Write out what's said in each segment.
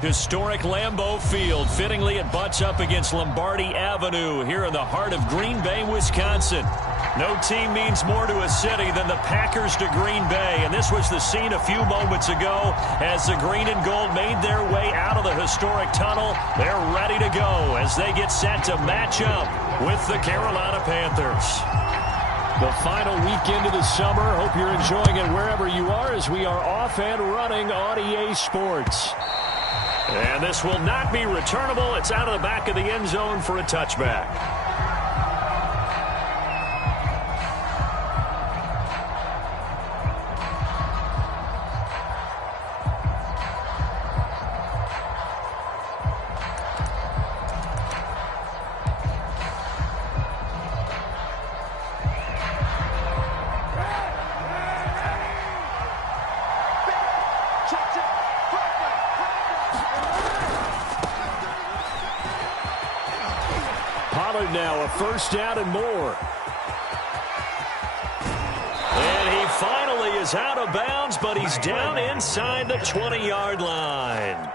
Historic Lambeau Field. Fittingly, it butts up against Lombardi Avenue here in the heart of Green Bay, Wisconsin. No team means more to a city than the Packers to Green Bay, and this was the scene a few moments ago as the green and gold made their way out of the historic tunnel. They're ready to go as they get set to match up with the Carolina Panthers. The final weekend of the summer. Hope you're enjoying it wherever you are as we are off and running on EA Sports. And this will not be returnable. It's out of the back of the end zone for a touchback. Now a first down and more. And he finally is out of bounds, but he's down inside the 20-yard line.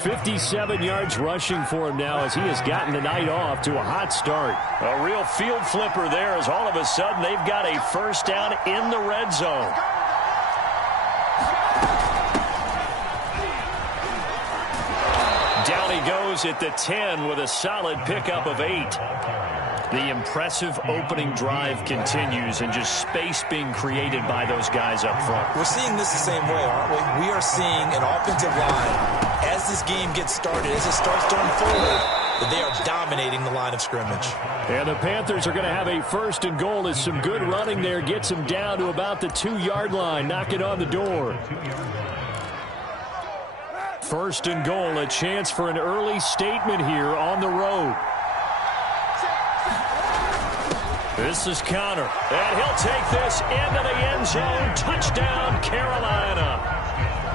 57 yards rushing for him now as he has gotten the night off to a hot start. A real field flipper there as all of a sudden they've got a first down in the red zone. Down he goes at the 10 with a solid pickup of 8. The impressive opening drive continues and just space being created by those guys up front. We're seeing this the same way, aren't we? We are seeing an offensive line, as this game gets started, as it starts to unfold, that they are dominating the line of scrimmage. And the Panthers are going to have a first and goal as some good running there gets them down to about the 2-yard line, knocking on the door. First and goal, a chance for an early statement here on the road. This is Conner, and he'll take this into the end zone. Touchdown, Carolina.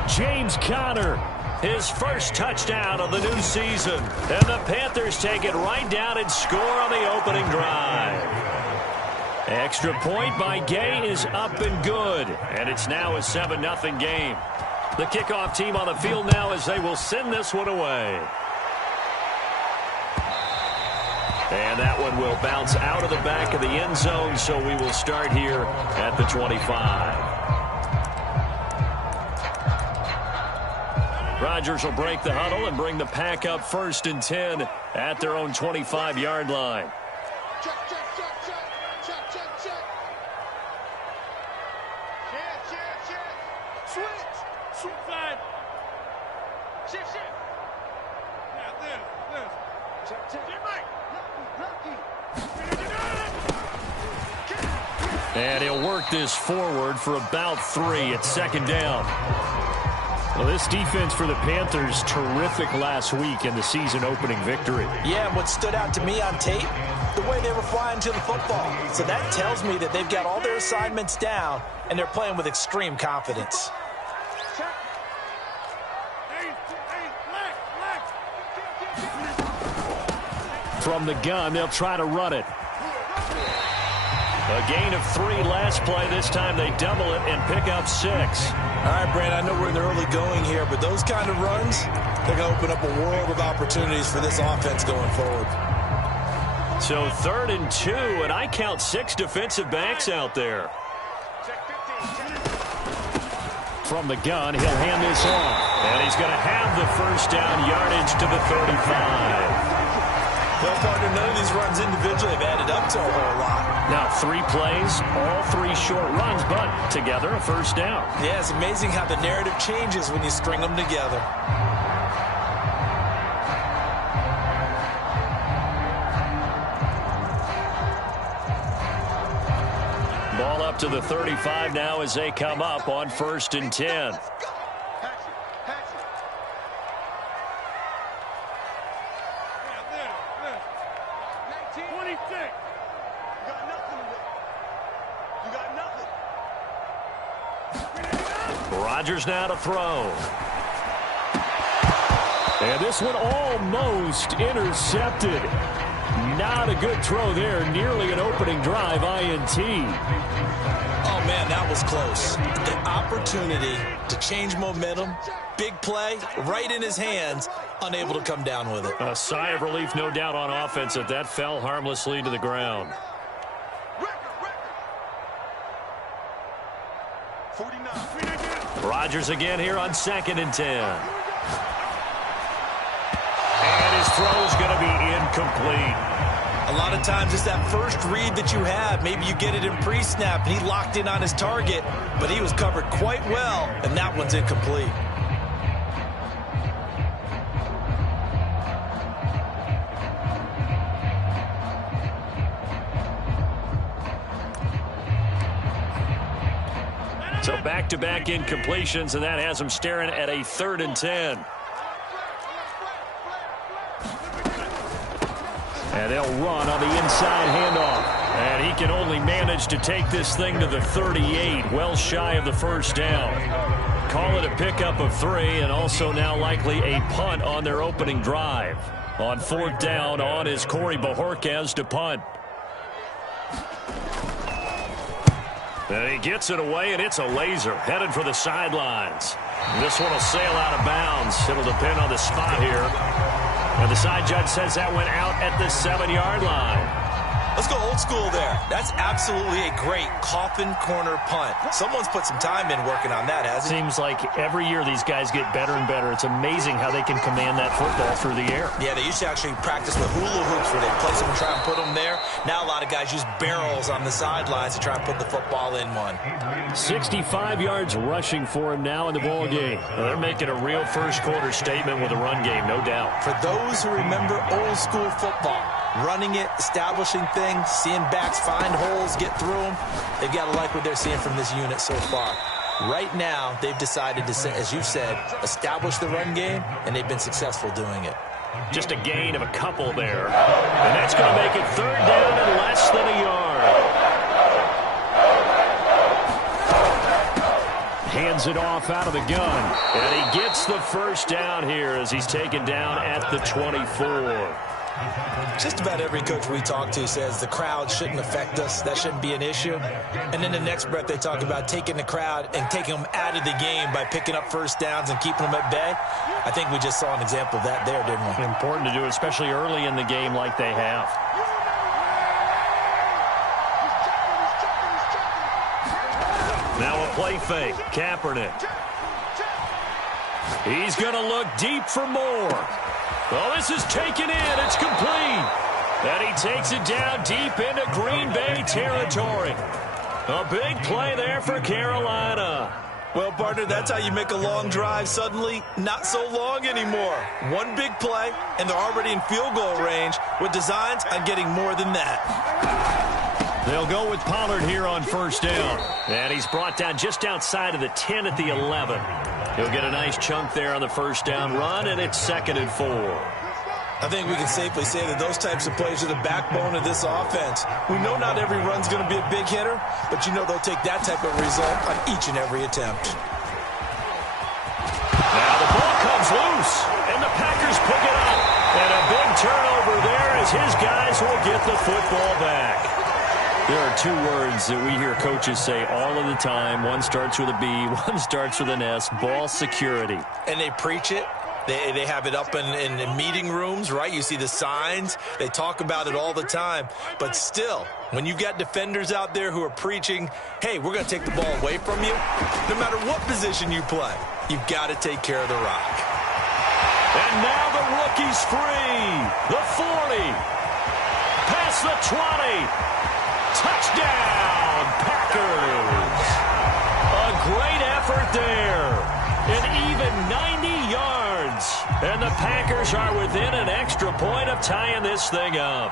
James Conner, his first touchdown of the new season. And the Panthers take it right down and score on the opening drive. Extra point by Gay is up and good, and it's now a 7-0 game. The kickoff team on the field now as they will send this one away. And that one will bounce out of the back of the end zone, so we will start here at the 25. Rodgers will break the huddle and bring the pack up first and 10 at their own 25-yard line. And he'll work this forward for about 3 at second down. Well, this defense for the Panthers, terrific last week in the season-opening victory. Yeah, and what stood out to me on tape, the way they were flying to the football. So that tells me that they've got all their assignments down, and they're playing with extreme confidence. From the gun, they'll try to run it. A gain of 3 last play. This time they double it and pick up 6. All right, Brandon, I know we're in the early going here, but those kind of runs, they're going to open up a world of opportunities for this offense going forward. So 3rd and 2, and I count 6 defensive backs out there. From the gun, he'll hand this off. And he's going to have the first down yardage to the 35. Well, partner, none of these runs individually have added up to a whole lot. Now 3 plays, all 3 short runs, but together a first down. Yeah, it's amazing how the narrative changes when you string them together. Ball up to the 35 now as they come up on 1st and 10. Rodgers now to throw. And this one almost intercepted. Not a good throw there. Nearly an opening drive INT. Oh, man, Man, that was close. The opportunity to change momentum, big play, right in his hands, unable to come down with it. A sigh of relief, no doubt, on offense that that fell harmlessly to the ground. 49. Rodgers again here on 2nd and 10. And his throw's going to be incomplete. A lot of times it's that first read that you have. Maybe you get it in pre-snap, and he locked in on his target, but he was covered quite well, and that one's incomplete. So back-to-back incompletions, and that has him staring at a 3rd and 10. And they'll run on the inside handoff. And he can only manage to take this thing to the 38, well shy of the first down. Call it a pickup of 3, and also now likely a punt on their opening drive. On 4th down, on is Corey Bojorquez to punt. And he gets it away, and it's a laser headed for the sidelines. This one will sail out of bounds. It'll depend on the spot here. And the side judge says that went out at the 7-yard line. Let's go old school there. That's absolutely a great coffin corner punt. Someone's put some time in working on that, hasn't he? Seems like every year these guys get better and better. It's amazing how they can command that football through the air. Yeah, they used to actually practice with hula hoops where they place them and try and put them there. Now a lot of guys use barrels on the sidelines to try and put the football in one. 65 yards rushing for him now in the ball game. Well, they're making a real first-quarter statement with a run game, no doubt. For those who remember old school football, running it, establishing things, seeing backs find holes, get through them, they've got to like what they're seeing from this unit so far. Right now, they've decided to, as you said, establish the run game, and they've been successful doing it. Just a gain of a couple there. And that's going to make it 3rd down and less than a yard. Hands it off out of the gun. And he gets the first down here as he's taken down at the 24. Just about every coach we talk to says the crowd shouldn't affect us. That shouldn't be an issue. And then the next breath they talk about taking the crowd and taking them out of the game by picking up first downs and keeping them at bay. I think we just saw an example of that there, didn't we? Important to do, especially early in the game like they have. Now a play fake. Kaepernick. He's going to look deep for more. Well, this is taken in. It's complete. And he takes it down deep into Green Bay territory. A big play there for Carolina. Well, partner, that's how you make a long drive suddenly not so long anymore. One big play, and they're already in field goal range with designs on getting more than that. They'll go with Pollard here on 1st down. And he's brought down just outside of the 10 at the 11. He'll get a nice chunk there on the 1st down run, and it's 2nd and 4. I think we can safely say that those types of plays are the backbone of this offense. We know not every run's going to be a big hitter, but you know they'll take that type of result on each and every attempt. Now the ball comes loose, and the Packers pick it up. And a big turnover there as his guys will get the football back. There are 2 words that we hear coaches say all of the time. One starts with a B, one starts with an S, ball security. And they preach it. They have it up in meeting rooms, right? You see the signs. They talk about it all the time. But still, when you've got defenders out there who are preaching, hey, we're going to take the ball away from you, no matter what position you play, you've got to take care of the rock. And now the rookie's free. The 40. Past the 20. Touchdown, Packers. A great effort there. An even 90 yards. And the Packers are within an extra point of tying this thing up.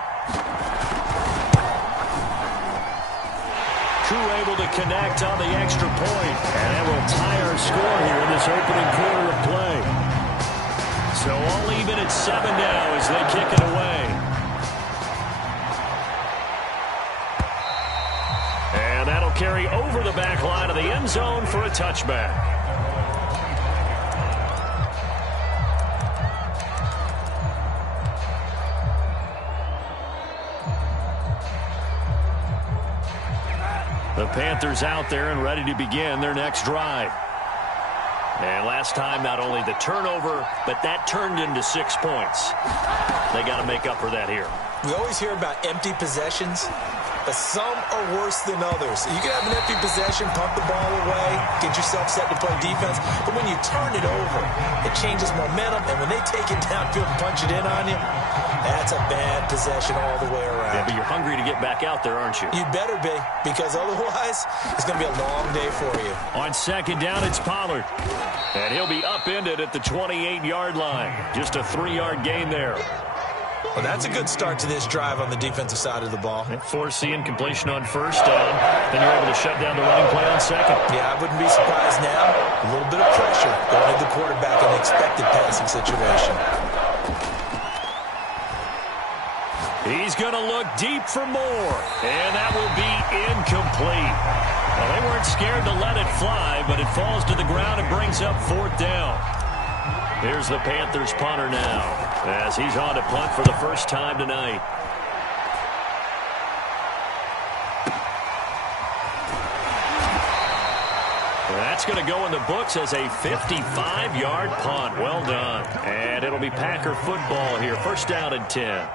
Crew able to connect on the extra point. And that will tie our score here in this opening quarter of play. So all even at 7 now as they kick it away. And that'll carry over the back line of the end zone for a touchback. The Panthers out there and ready to begin their next drive. And last time, not only the turnover, but that turned into 6 points. They got to make up for that here. We always hear about empty possessions, but some are worse than others. You can have an empty possession, pump the ball away, get yourself set to play defense, but when you turn it over, it changes momentum, and when they take it downfield and punch it in on you, that's a bad possession all the way around. Yeah, but you're hungry to get back out there, aren't you? You better be, because otherwise, it's going to be a long day for you. On second down, it's Pollard. And he'll be upended at the 28-yard line. Just a 3-yard gain there. Well, that's a good start to this drive on the defensive side of the ball. Forcing completion on first down. Then you're able to shut down the running play on second. Yeah, I wouldn't be surprised now. A little bit of pressure going to the quarterback in the expected passing situation. He's going to look deep for more. And that will be incomplete. Well, they weren't scared to let it fly, but it falls to the ground and brings up 4th down. Here's the Panthers punter now, as he's on to punt for the first time tonight. That's going to go in the books as a 55-yard punt. Well done. And it'll be Packer football here. First down and 10.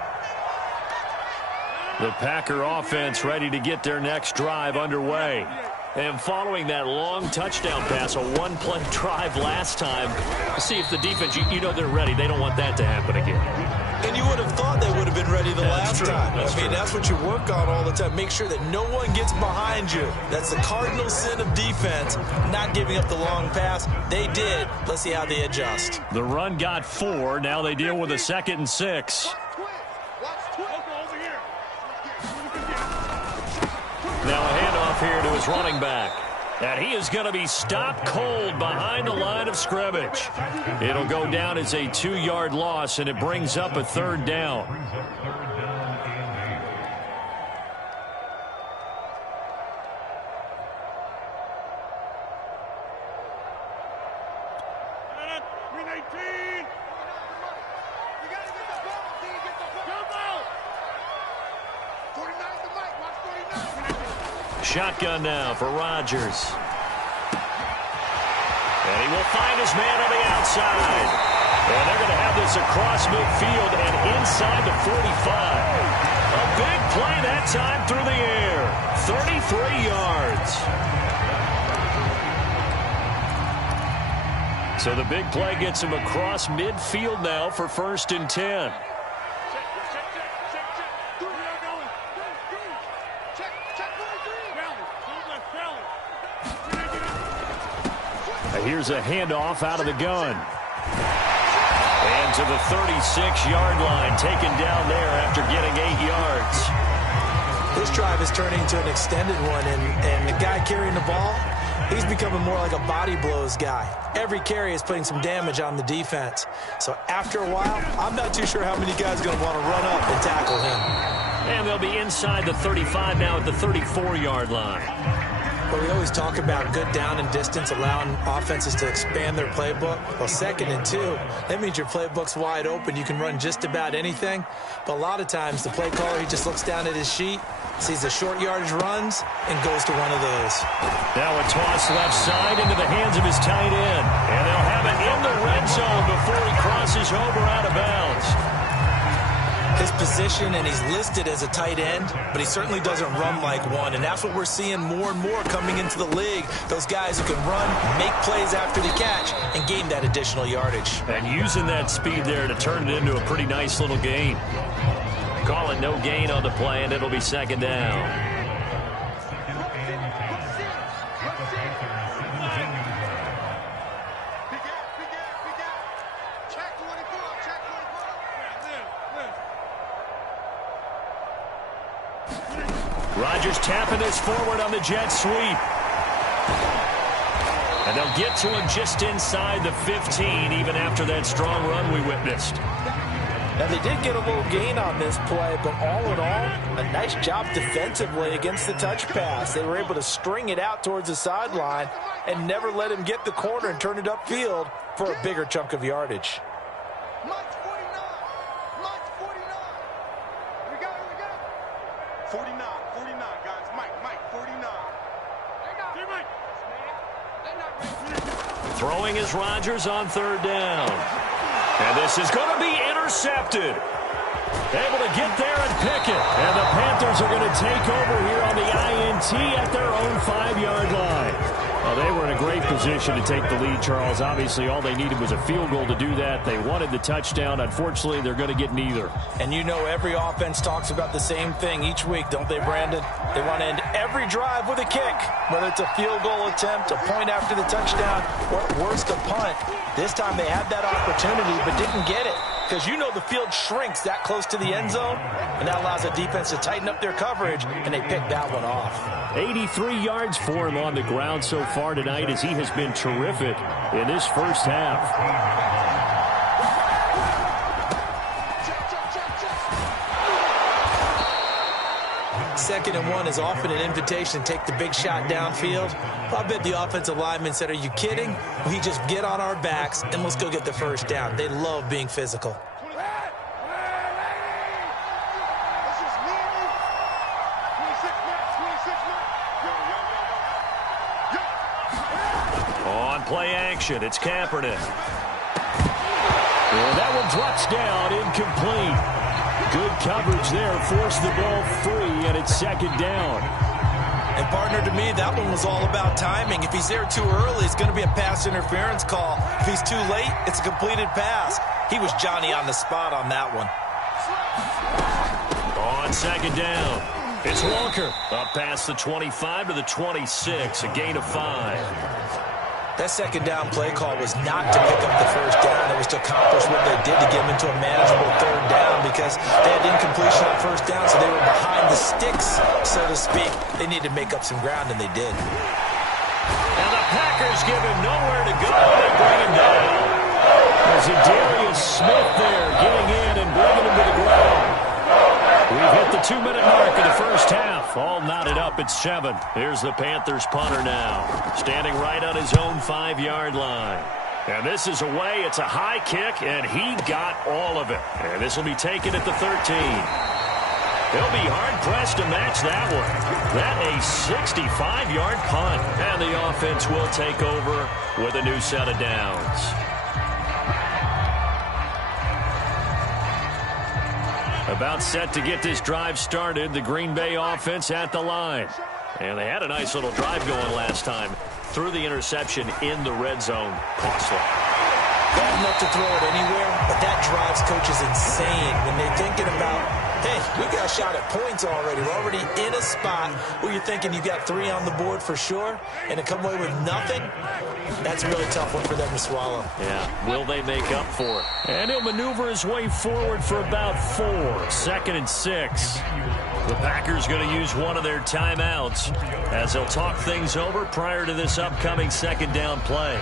The Packer offense ready to get their next drive underway. And following that long touchdown pass, a one-play drive last time, see if the defense, you know they're ready. They don't want that to happen again. And you would have thought they would have been ready the last time. I mean, that's what you work on all the time. Make sure that no one gets behind you. That's the cardinal sin of defense, not giving up the long pass. They did. Let's see how they adjust. The run got 4. Now they deal with a 2nd and 6. Now a handoff here to his running back. And he is going to be stopped cold behind the line of scrimmage. It'll go down as a 2-yard loss, and it brings up a 3rd down. Shotgun now for Rodgers. And he will find his man on the outside. And they're going to have this across midfield and inside the 45. A big play that time through the air. 33 yards. So the big play gets him across midfield now for 1st and 10. Here's a handoff out of the gun. And to the 36-yard line, taken down there after getting 8 yards. This drive is turning into an extended one, and the guy carrying the ball, he's becoming more like a body blows guy. Every carry is putting some damage on the defense. So after a while, I'm not too sure how many guys are going to want to run up and tackle him. And they'll be inside the 35 now at the 34-yard line. Well, we always talk about good down and distance, allowing offenses to expand their playbook. Well, 2nd and 2, that means your playbook's wide open. You can run just about anything. But a lot of times, the play caller, he just looks down at his sheet, sees the short yardage runs, and goes to one of those. Now a toss left side into the hands of his tight end. And they'll have it in the red zone before he crosses over out of bounds. His position, and he's listed as a tight end, but he certainly doesn't run like one, and that's what we're seeing more and more coming into the league. Those guys who can run, make plays after the catch, and gain that additional yardage. And using that speed there to turn it into a pretty nice little gain. Call it no gain on the play, and it'll be 2nd down. Rodgers tapping this forward on the jet sweep. And they'll get to him just inside the 15, even after that strong run we witnessed. Now, they did get a little gain on this play, but all in all, a nice job defensively against the touch pass. They were able to string it out towards the sideline and never let him get the corner and turn it upfield for a bigger chunk of yardage. Mike 49. Mike 49. We got it. 49, guys. Mike 49. Throwing is Rodgers on third down. And this is going to be intercepted. Able to get there and pick it. And the Panthers are going to take over here on the INT at their own 5-yard line. Well, they were in a great position to take the lead, Charles. Obviously, all they needed was a field goal to do that. They wanted the touchdown. Unfortunately, they're going to get neither. And you know every offense talks about the same thing each week, don't they, Brandon? They want to end every drive with a kick, whether it's a field goal attempt, a point after the touchdown, or at worst, a punt. This time they had that opportunity but didn't get it because you know the field shrinks that close to the end zone, and that allows the defense to tighten up their coverage, and they picked that one off. 83 yards for him on the ground so far tonight as he has been terrific in this first half. Second and 1 is often an invitation to take the big shot downfield. I bet the offensive lineman said, are you kidding? We just get on our backs and let's go get the first down. They love being physical. On play action, it's Kaepernick. Well, that one drops down, incomplete. Good coverage there, forced the ball free, and it's second down. And partner, to me, that one was all about timing. If he's there too early, it's going to be a pass interference call. If he's too late, it's a completed pass. He was Johnny on the spot on that one. On second down, it's Walker. Up past the 25 to the 26, a gain of 5. That second down play call was not to pick up the first down. It was to accomplish what they did to get them into a manageable third down because they had incompletion on first down, so they were behind the sticks, so to speak. They needed to make up some ground, and they did. And the Packers give him nowhere to go. They bring him down. There's a Darius Smith there getting in and bringing him to the ground. We've hit the 2-minute mark of the first half. All knotted up at 7. Here's the Panthers punter now, standing right on his own 5-yard line. And this is away. It's a high kick, and he got all of it. And this will be taken at the 13. He'll be hard-pressed to match that one. That a 65-yard punt. And the offense will take over with a new set of downs. About set to get this drive started, the Green Bay offense at the line. And they had a nice little drive going last time. Threw the interception in the red zone. Costly. Bad enough to throw it anywhere, but that drives coaches insane when they're thinking about, hey, we got a shot at points already. We're already in a spot where you're thinking you got 3 on the board for sure, and to come away with nothing, that's a really tough one for them to swallow. Yeah, will they make up for it? And he'll maneuver his way forward for about 4. 2nd and 6. The Packers going to use one of their timeouts as they'll talk things over prior to this upcoming second down play.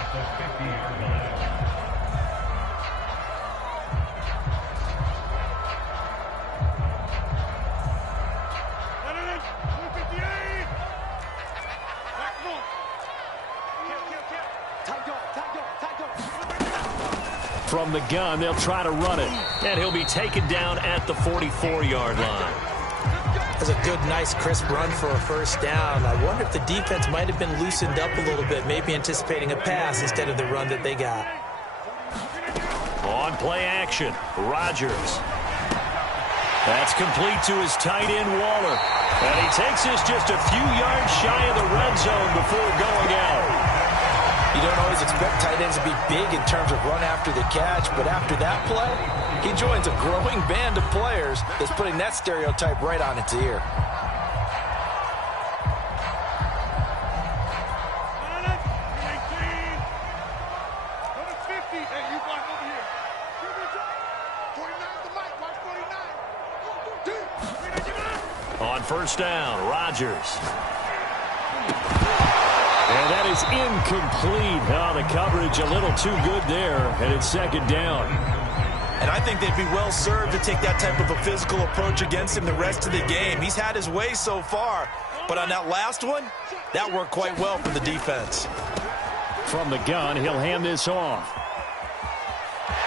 From the gun, they'll try to run it. And he'll be taken down at the 44-yard line. That's a good, nice, crisp run for a first down. I wonder if the defense might have been loosened up a little bit, maybe anticipating a pass instead of the run that they got. On play action, Rodgers. That's complete to his tight end, Waller. And he takes this just a few yards shy of the red zone before going out. You don't always expect tight ends to be big in terms of run after the catch, but after that play, he joins a growing band of players that's putting that stereotype right on its ear. On first down, Rodgers. And that is incomplete. Oh, the coverage a little too good there, and it's second down. And I think they'd be well served to take that type of a physical approach against him the rest of the game. He's had his way so far, but on that last one, that worked quite well for the defense. From the gun, he'll hand this off.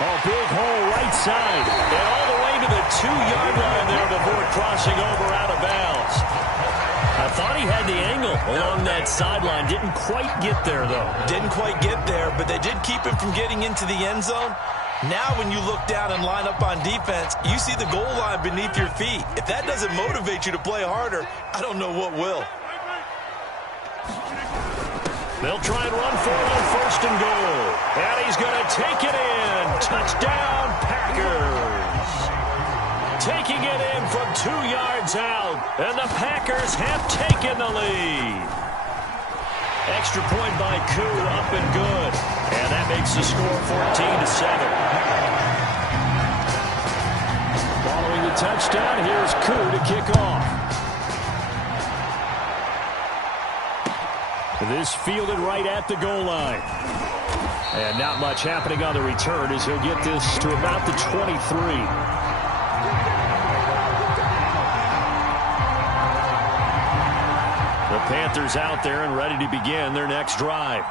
Oh, big hole right side. And all the way to the 2-yard line there before crossing over out of bounds. I thought he had the angle along that sideline. Didn't quite get there, though. Didn't quite get there, but they did keep him from getting into the end zone. Now when you look down and line up on defense, you see the goal line beneath your feet. If that doesn't motivate you to play harder, I don't know what will. They'll try and run for it on 1st and goal. And he's going to take it in. Touchdown, Packers. Taking it in from 2 yards out. And the Packers have taken the lead. Extra point by Koo, up and good. And that makes the score 14-7. Following the touchdown, here's Koo to kick off. This fielded right at the goal line. And not much happening on the return as he'll get this to about the 23. The Panthers out there and ready to begin their next drive.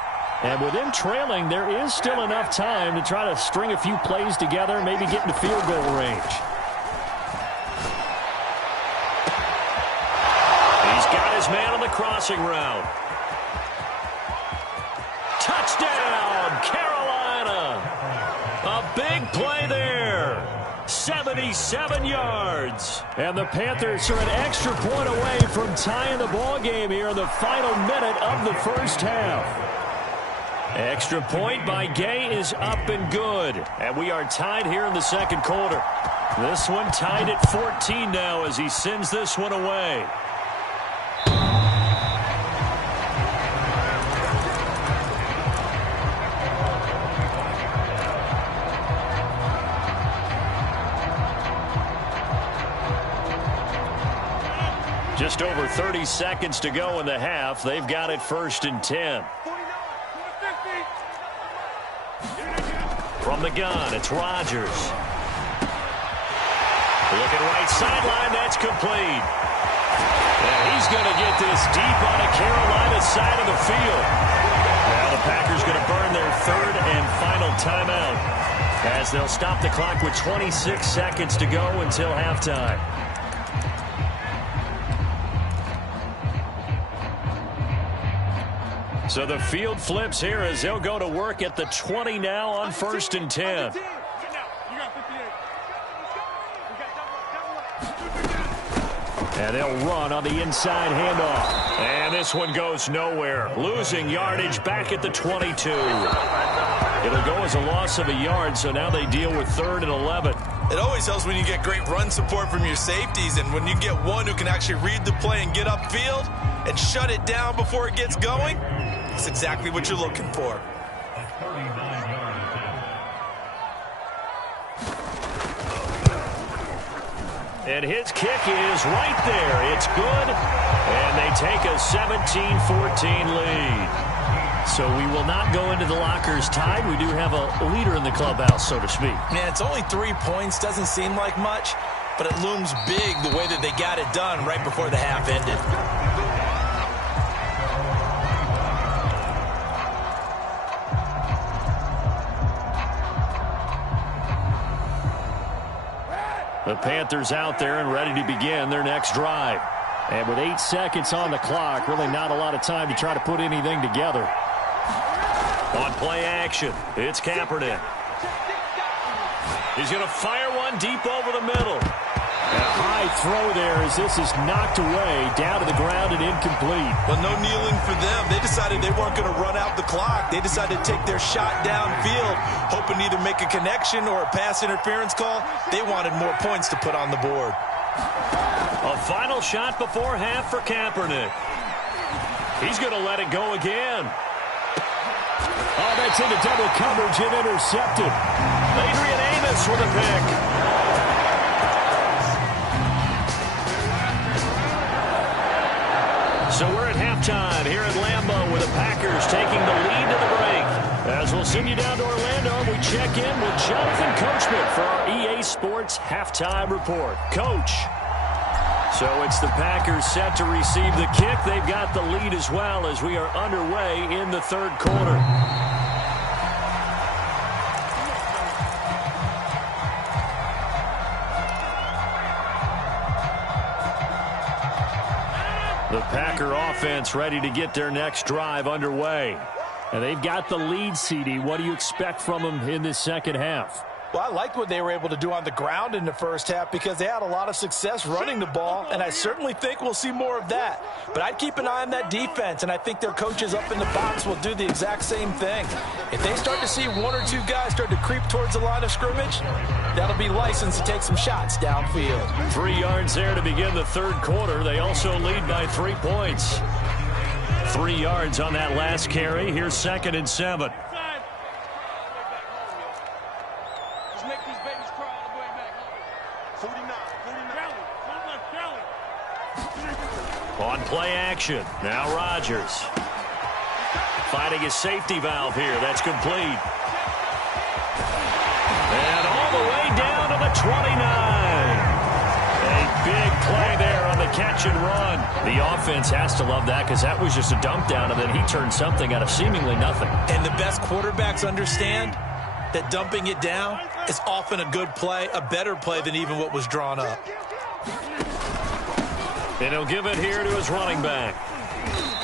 And with them trailing, there is still enough time to try to string a few plays together, maybe get into field goal range. He's got his man on the crossing route. Touchdown, Carolina. A big play there. 77 yards. And the Panthers are an extra point away from tying the ball game here in the final minute of the first half. Extra point by Gay is up and good. And we are tied here in the second quarter. This one tied at 14 now as he sends this one away. Just over 30 seconds to go in the half. They've got it 1st and 10. From the gun, it's Rodgers. Looking right sideline, that's complete. And he's going to get this deep on the Carolina side of the field. Now the Packers going to burn their 3rd and final timeout as they'll stop the clock with 26 seconds to go until halftime. So the field flips here as they'll go to work at the 20 now on 1st and 10. And they'll run on the inside handoff. And this one goes nowhere. Losing yardage back at the 22. It'll go as a loss of a yard, so now they deal with 3rd and 11. It always helps when you get great run support from your safeties, and when you get one who can actually read the play and get upfield and shut it down before it gets going. That's exactly what you're looking for. And his kick is right there. It's good. And they take a 17-14 lead. So we will not go into the lockers tied. We do have a leader in the clubhouse, so to speak. Man, it's only 3 points. Doesn't seem like much, but it looms big the way that they got it done right before the half ended. The Panthers out there and ready to begin their next drive. And with 8 seconds on the clock, really not a lot of time to try to put anything together. On play action, it's Kaepernick. He's going to fire one deep over the middle. And a high throw there as this is knocked away, down to the ground and incomplete. Well, no kneeling for them. They decided they weren't going to run out the clock. They decided to take their shot downfield, hoping to either make a connection or a pass interference call. They wanted more points to put on the board. A final shot before half for Kaepernick. He's going to let it go again. Oh, that's into double coverage and intercepted. Adrian Amos with a pick. So we're at halftime here at Lambeau with the Packers taking the lead to the break. As we'll send you down to Orlando, we check in with Jonathan Coachman for our EA Sports Halftime Report. Coach. So it's the Packers set to receive the kick. They've got the lead as well as we are underway in the third quarter. The Packer offense ready to get their next drive underway. And they've got the lead, CD. What do you expect from them in this second half? Well, I liked what they were able to do on the ground in the first half because they had a lot of success running the ball, and I certainly think we'll see more of that. But I'd keep an eye on that defense, and I think their coaches up in the box will do the exact same thing. If they start to see one or two guys start to creep towards the line of scrimmage, that'll be licensed to take some shots downfield. 3 yards there to begin the third quarter. They also lead by 3 points. 3 yards on that last carry. Here's 2nd and 7. On play action. Now Rodgers. Finding his safety valve here. That's complete. And all the way down to the 29. A big play there on the catch and run. The offense has to love that because that was just a dump down, and then he turned something out of seemingly nothing. And the best quarterbacks understand that dumping it down is often a good play, a better play than even what was drawn up. And he'll give it here to his running back.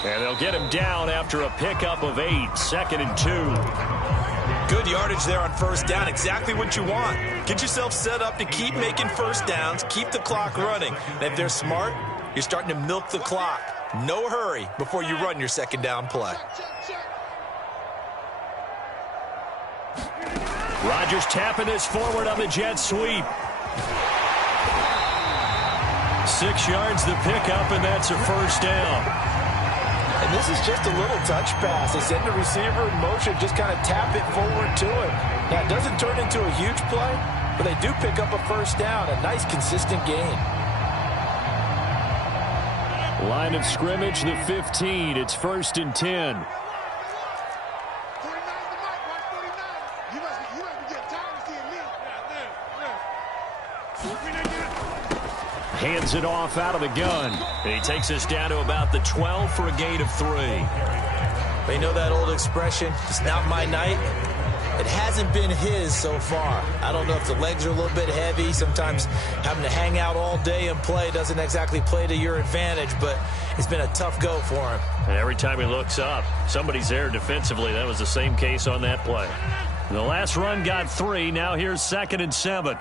And they'll get him down after a pickup of 8, 2nd and 2. Good yardage there on first down. Exactly what you want. Get yourself set up to keep making first downs, keep the clock running. And if they're smart, you're starting to milk the clock. No hurry before you run your second down play. Rodgers tapping this forward on the jet sweep. 6 yards the pickup, and that's a first down. And this is just a little touch pass. They send the receiver in motion, just kind of tap it forward to him. Now, it doesn't turn into a huge play, but they do pick up a first down, a nice, consistent gain. Line of scrimmage, the 15. It's 1st and 10. Hands it off out of the gun. And he takes us down to about the 12 for a gain of 3. They know that old expression, it's not my night. It hasn't been his so far. I don't know if the legs are a little bit heavy. Sometimes having to hang out all day and play doesn't exactly play to your advantage, but it's been a tough go for him. And every time he looks up, somebody's there defensively. That was the same case on that play. The last run got 3. Now here's 2nd and 7.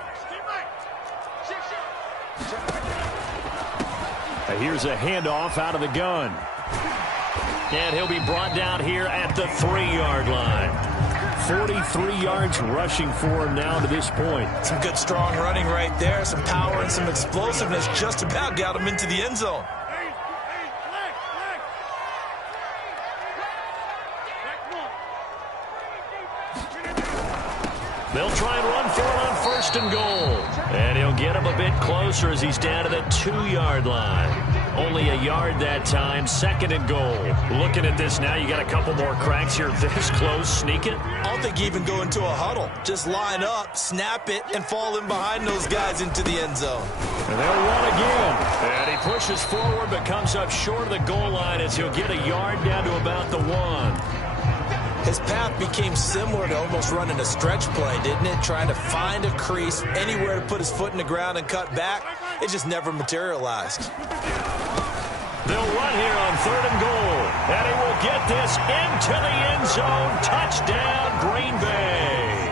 Here's a handoff out of the gun. And he'll be brought down here at the 3-yard line. 43 yards rushing for him now to this point. Some good strong running right there. Some power and some explosiveness just about got him into the end zone. They'll try and run for it on 1st and goal. And he'll get him a bit closer as he's down to the 2-yard line. Only a yard that time, 2nd and goal. Looking at this now, you got a couple more cracks here this close. Sneak it. I don't think you even go into a huddle. Just line up, snap it, and fall in behind those guys into the end zone. And they'll run again. And he pushes forward but comes up short of the goal line as he'll get a yard down to about the 1. His path became similar to almost running a stretch play, didn't it? Trying to find a crease, anywhere to put his foot in the ground and cut back. It just never materialized. They'll run here on 3rd and goal. And he will get this into the end zone. Touchdown, Green Bay.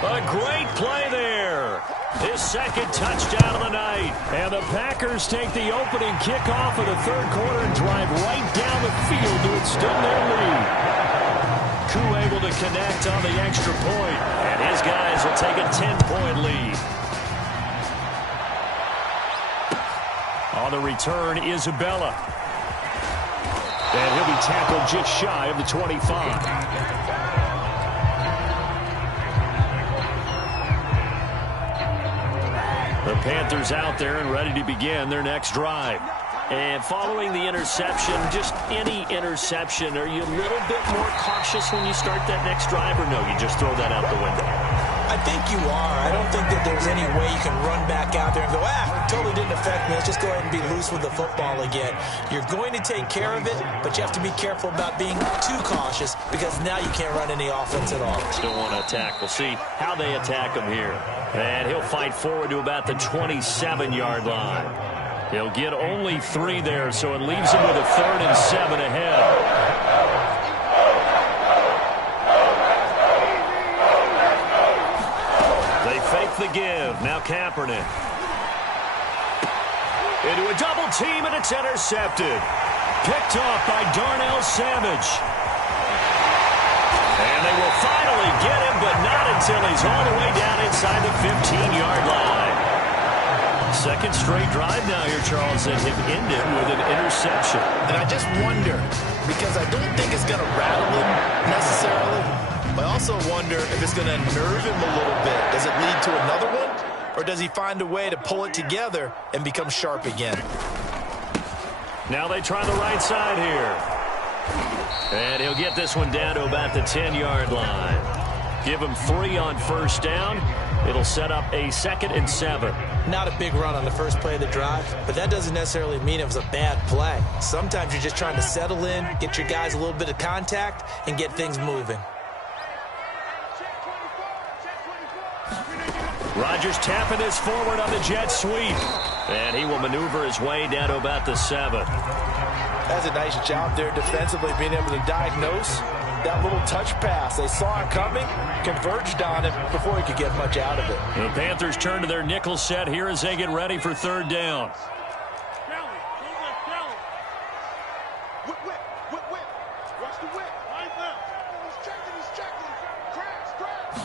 A great play there. His 2nd touchdown of the night. And the Packers take the opening kickoff of the third quarter and drive right down the field to extend their lead. Koo able to connect on the extra point, and his guys will take a 10-point lead. On the return, Isabella. And he'll be tackled just shy of the 25. The Panthers out there and ready to begin their next drive. And following the interception, just any interception, are you a little bit more cautious when you start that next drive, or no, you just throw that out the window? I think you are. I don't think that there's any way you can run back out there and go, totally didn't affect me. Let's just go ahead and be loose with the football again. You're going to take care of it, but you have to be careful about being too cautious because now you can't run any offense at all. Still want to attack. We'll see how they attack him here. And he'll fight forward to about the 27-yard line. He'll get only 3 there, so it leaves him with a 3rd and 7 ahead. They fake the give. Now Kaepernick. Into a double team, and it's intercepted. Picked off by Darnell Savage. And they will finally get him, but not until he's all the way down inside the 15-yard line. Second straight drive now here, Charles, that have ended with an interception. And I just wonder, because I don't think it's going to rattle him necessarily, but I also wonder if it's going to nerve him a little bit. Does it lead to another one? Or does he find a way to pull it together and become sharp again? Now they try the right side here. And he'll get this one down to about the 10-yard line. Give him 3 on first down. It'll set up a 2nd and 7. Not a big run on the first play of the drive, but that doesn't necessarily mean it was a bad play. Sometimes you're just trying to settle in, get your guys a little bit of contact, and get things moving. Rodgers tapping this forward on the jet sweep. And he will maneuver his way down to about the 7. That's a nice job there defensively, being able to diagnose that little touch pass. They saw it coming, converged on it before he could get much out of it. The Panthers turn to their nickel set here as they get ready for 3rd down. Whip, whip, whip, whip. Watch the whip. He's checking, he's checking. Crash, crash.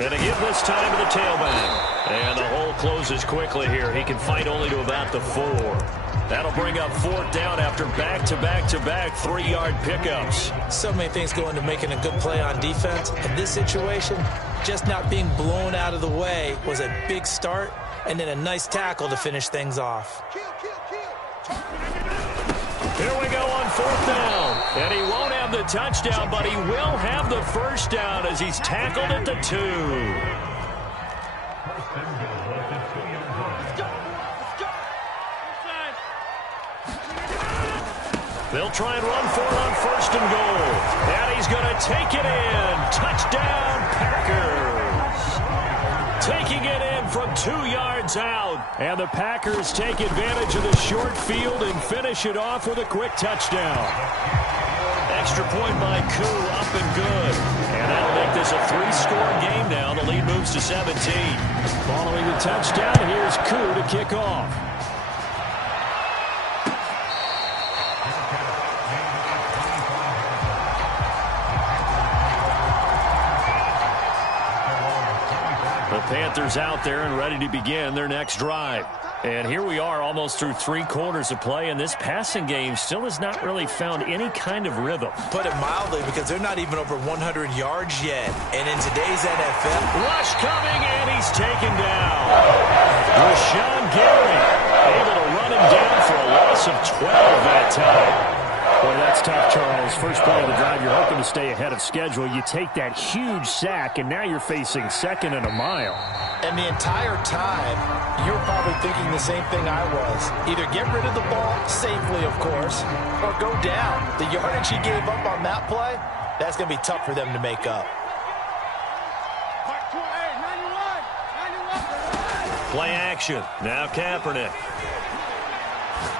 And to give this time to the tailback. And the hole closes quickly here. He can fight only to about the 4. That'll bring up 4th down after back-to-back-to-back 3-yard pickups. So many things go into making a good play on defense. In this situation, just not being blown out of the way was a big start, and then a nice tackle to finish things off. Kill, kill, kill. Here we go on 4th down. And he won't have the touchdown, but he will have the first down as he's tackled at the 2. They'll try and run for it on 1st and goal. And he's going to take it in. Touchdown, Packers. Taking it in from 2 yards out. And the Packers take advantage of the short field and finish it off with a quick touchdown. Extra point by Koo, up and good. And that'll make this a 3-score game now. The lead moves to 17. Following the touchdown, here's Koo to kick off. The Panthers out there and ready to begin their next drive. And here we are almost through 3 quarters of play, and this passing game still has not really found any kind of rhythm. Put it mildly, because they're not even over 100 yards yet. And in today's NFL... Rush coming, and he's taken down. Rashawn Gary able to run him down for a loss of 12 that time. Boy, that's tough, Charles. First play of the drive, you're hoping to stay ahead of schedule. You take that huge sack, and now you're facing 2nd and a mile. And the entire time, you're probably thinking the same thing I was. Either get rid of the ball, safely, of course, or go down. The yardage he gave up on that play, that's going to be tough for them to make up. Play action. Now Kaepernick.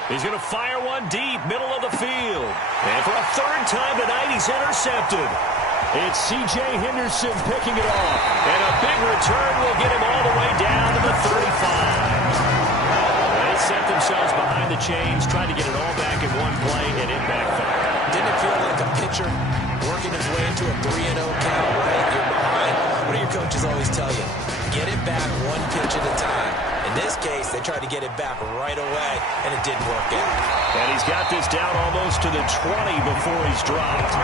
He's going to fire one deep, middle of the field. And for a 3rd time tonight, he's intercepted. It's C.J. Henderson picking it off. And a big return will get him all the way down to the 35. They set themselves behind the chains, trying to get it all back in one play, and it backfired. Didn't it feel like a pitcher working his way into a 3-0 count, right? You're behind. What do your coaches always tell you? Get it back one pitch at a time. In this case, they tried to get it back right away, and it didn't work out. And he's got this down almost to the 20 before he's dropped.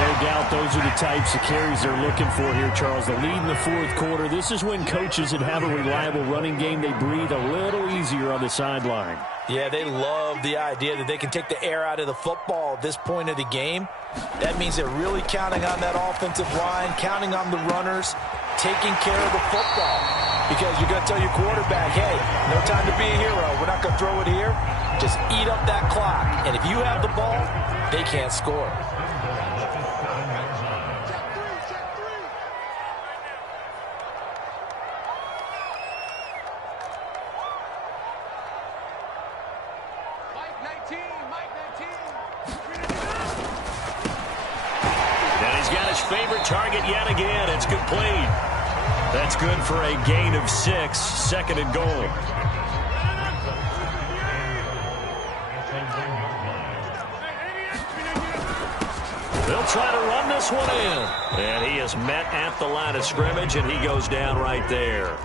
No doubt those are the types of carries they're looking for here, Charles. The lead in the 4th quarter. This is when coaches that have a reliable running game, they breathe a little easier on the sideline. Yeah, they love the idea that they can take the air out of the football at this point of the game. That means they're really counting on that offensive line, counting on the runners, taking care of the football. Because you're going to tell your quarterback, hey, no time to be a hero. We're not going to throw it here. Just eat up that clock. And if you have the ball, they can't score. got his favorite target yet again. It's complete. That's good for a gain of 6, second and goal. They'll try to run this one in. And he is met at the line of scrimmage, and he goes down right there.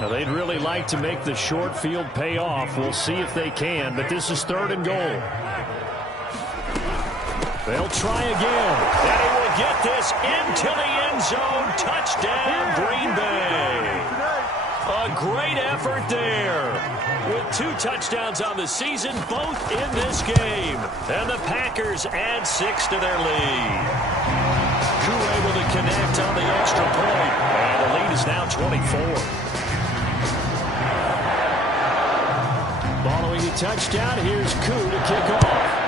Now, they'd really like to make the short field pay off. We'll see if they can, but this is third and goal. They'll try again. And he will get this into the end zone. Touchdown, Green Bay. A great effort there. With 2 touchdowns on the season, both in this game. And the Packers add 6 to their lead. Koo able to connect on the extra point. And the lead is now 24. Following the touchdown, here's Koo to kick off.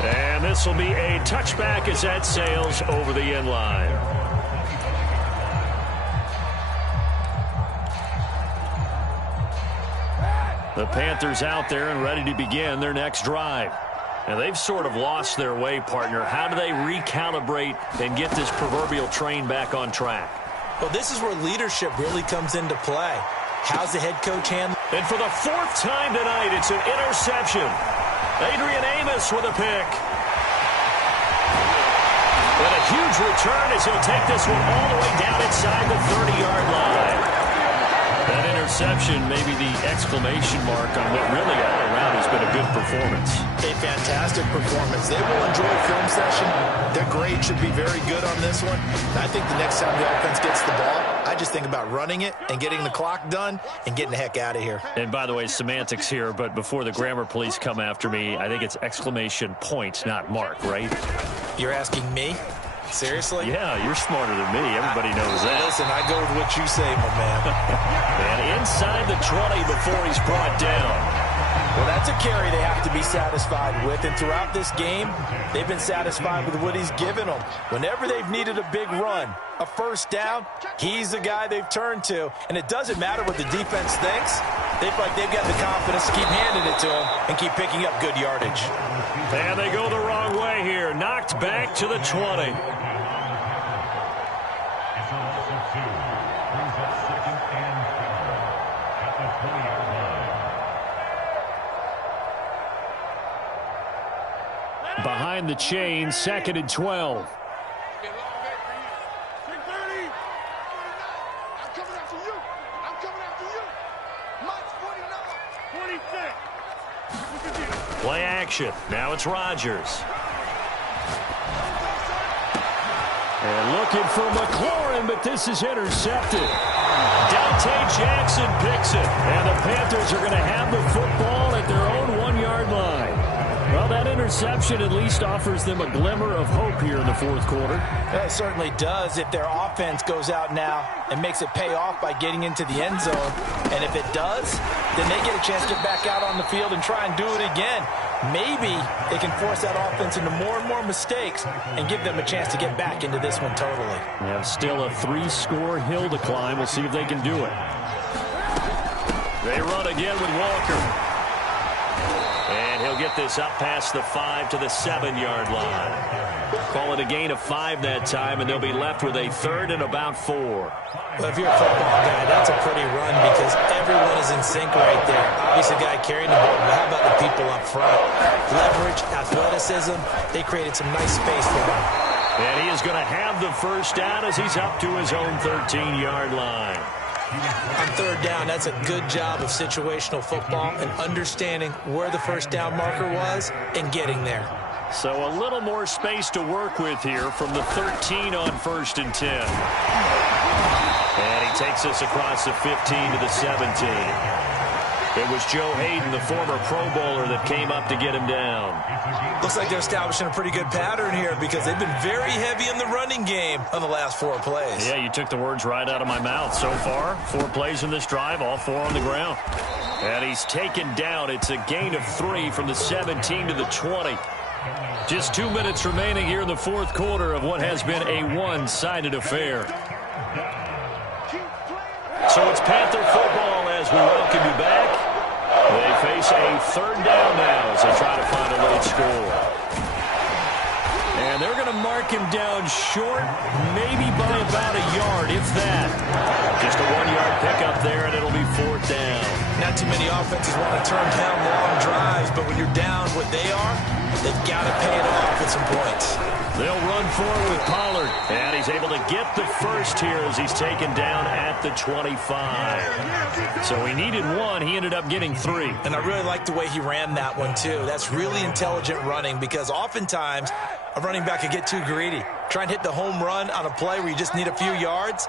And this will be a touchback as that sails over the end line. The Panthers out there and ready to begin their next drive. And they've sort of lost their way, partner. How do they recalibrate and get this proverbial train back on track? Well, this is where leadership really comes into play. How's the head coach handling? And for the 4th time tonight, it's an interception. Adrian Amos with a pick. And a huge return as he'll take this one all the way down inside the 30-yard line. That interception may be the exclamation mark on what really all around has been a good performance. A fantastic performance. They will enjoy a film session. Their grade should be very good on this one. I think the next time the offense gets the ball, I just think about running it and getting the clock done and getting the heck out of here. And by the way, semantics here, but before the grammar police come after me, I think it's exclamation point, not mark, right? You're asking me? Seriously? Yeah, you're smarter than me. Everybody knows that. Listen, I go with what you say, my man. And inside the 20 before he's brought down. Well, that's a carry they have to be satisfied with. And throughout this game, they've been satisfied with what he's given them. Whenever they've needed a big run, a first down, he's the guy they've turned to. And it doesn't matter what the defense thinks. They feel like they've got the confidence to keep handing it to him and keep picking up good yardage. And they go the wrong way here. Knocked back to the 20. Behind the chain, 2nd and 12. Play action. Now it's Rodgers. And looking for McLaurin, but this is intercepted. Dante Jackson picks it. And the Panthers are going to have the football at their own 1-yard line. Well, that interception at least offers them a glimmer of hope here in the 4th quarter. It certainly does if their offense goes out now and makes it pay off by getting into the end zone. And if it does, then they get a chance to get back out on the field and try and do it again. Maybe they can force that offense into more and more mistakes and give them a chance to get back into this one totally. They have still a 3-score hill to climb. We'll see if they can do it. They run again with Walker. And he'll get this up past the 5 to the 7-yard line. Call it a gain of 5 that time, and they'll be left with a 3rd and about 4. Well, if you're a football guy, that's a pretty run because everyone is in sync right there. Obviously, the guy carrying the ball, but how about the people up front? Leverage, athleticism, they created some nice space for him. And he is going to have the first down as he's up to his own 13-yard line. On 3rd down, that's a good job of situational football and understanding where the first down marker was and getting there. So a little more space to work with here from the 13 on 1st and 10. And he takes us across the 15 to the 17. It was Joe Hayden, the former Pro Bowler, that came up to get him down. Looks like they're establishing a pretty good pattern here because they've been very heavy in the running game on the last 4 plays. Yeah, you took the words right out of my mouth. So far, 4 plays in this drive, all 4 on the ground. And he's taken down. It's a gain of 3 from the 17 to the 20. Just 2 minutes remaining here in the 4th quarter of what has been a one-sided affair. So it's Panther football as we welcome you back. They face a 3rd down now as they try to find a late mark him down short, maybe by about a yard, if that. Just a 1-yard pickup there, and it'll be 4th down. Not too many offenses want to turn down long drives, but when you're down what they are, they've got to pay it off with some points. They'll run forward with Pollard, and he's able to get the first here as he's taken down at the 25. So he needed 1. He ended up getting 3. And I really like the way he ran that one, too. That's really intelligent running because oftentimes a running back can get too greedy. Try and hit the home run on a play where you just need a few yards.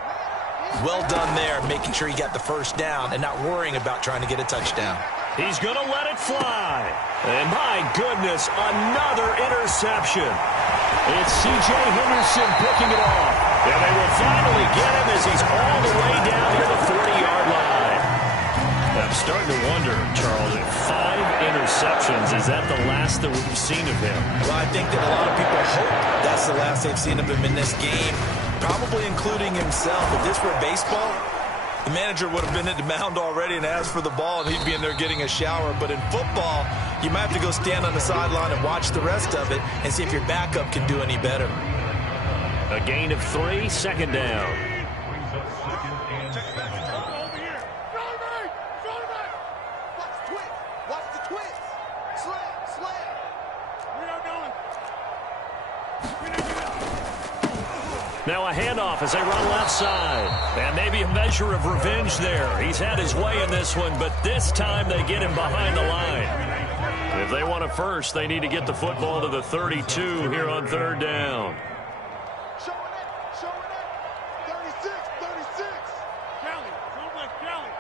Well done there, making sure he got the first down and not worrying about trying to get a touchdown. He's going to let it fly. And my goodness, another interception. It's C.J. Henderson picking it off. And they will finally get him as he's all the way down near the 40-yard line. I'm starting to wonder, Charles, if 5 interceptions, is that the last that we've seen of him? Well, I think that a lot of people hope that's the last they've seen of him in this game, probably including himself. If this were baseball, the manager would have been at the mound already and asked for the ball, and he'd be in there getting a shower. But in football, you might have to go stand on the sideline and watch the rest of it and see if your backup can do any better. A gain of 3, 2nd down. Now a handoff as they run left side. And maybe a measure of revenge there. He's had his way in this one, but this time they get him behind the line. If they want a first, they need to get the football to the 32 here on 3rd down. Show it 36, 36. Kelly, so much Kelly.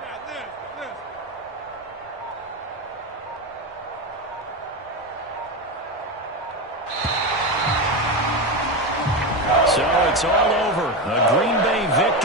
Yeah, this. So it's all over. A Green Bay victory.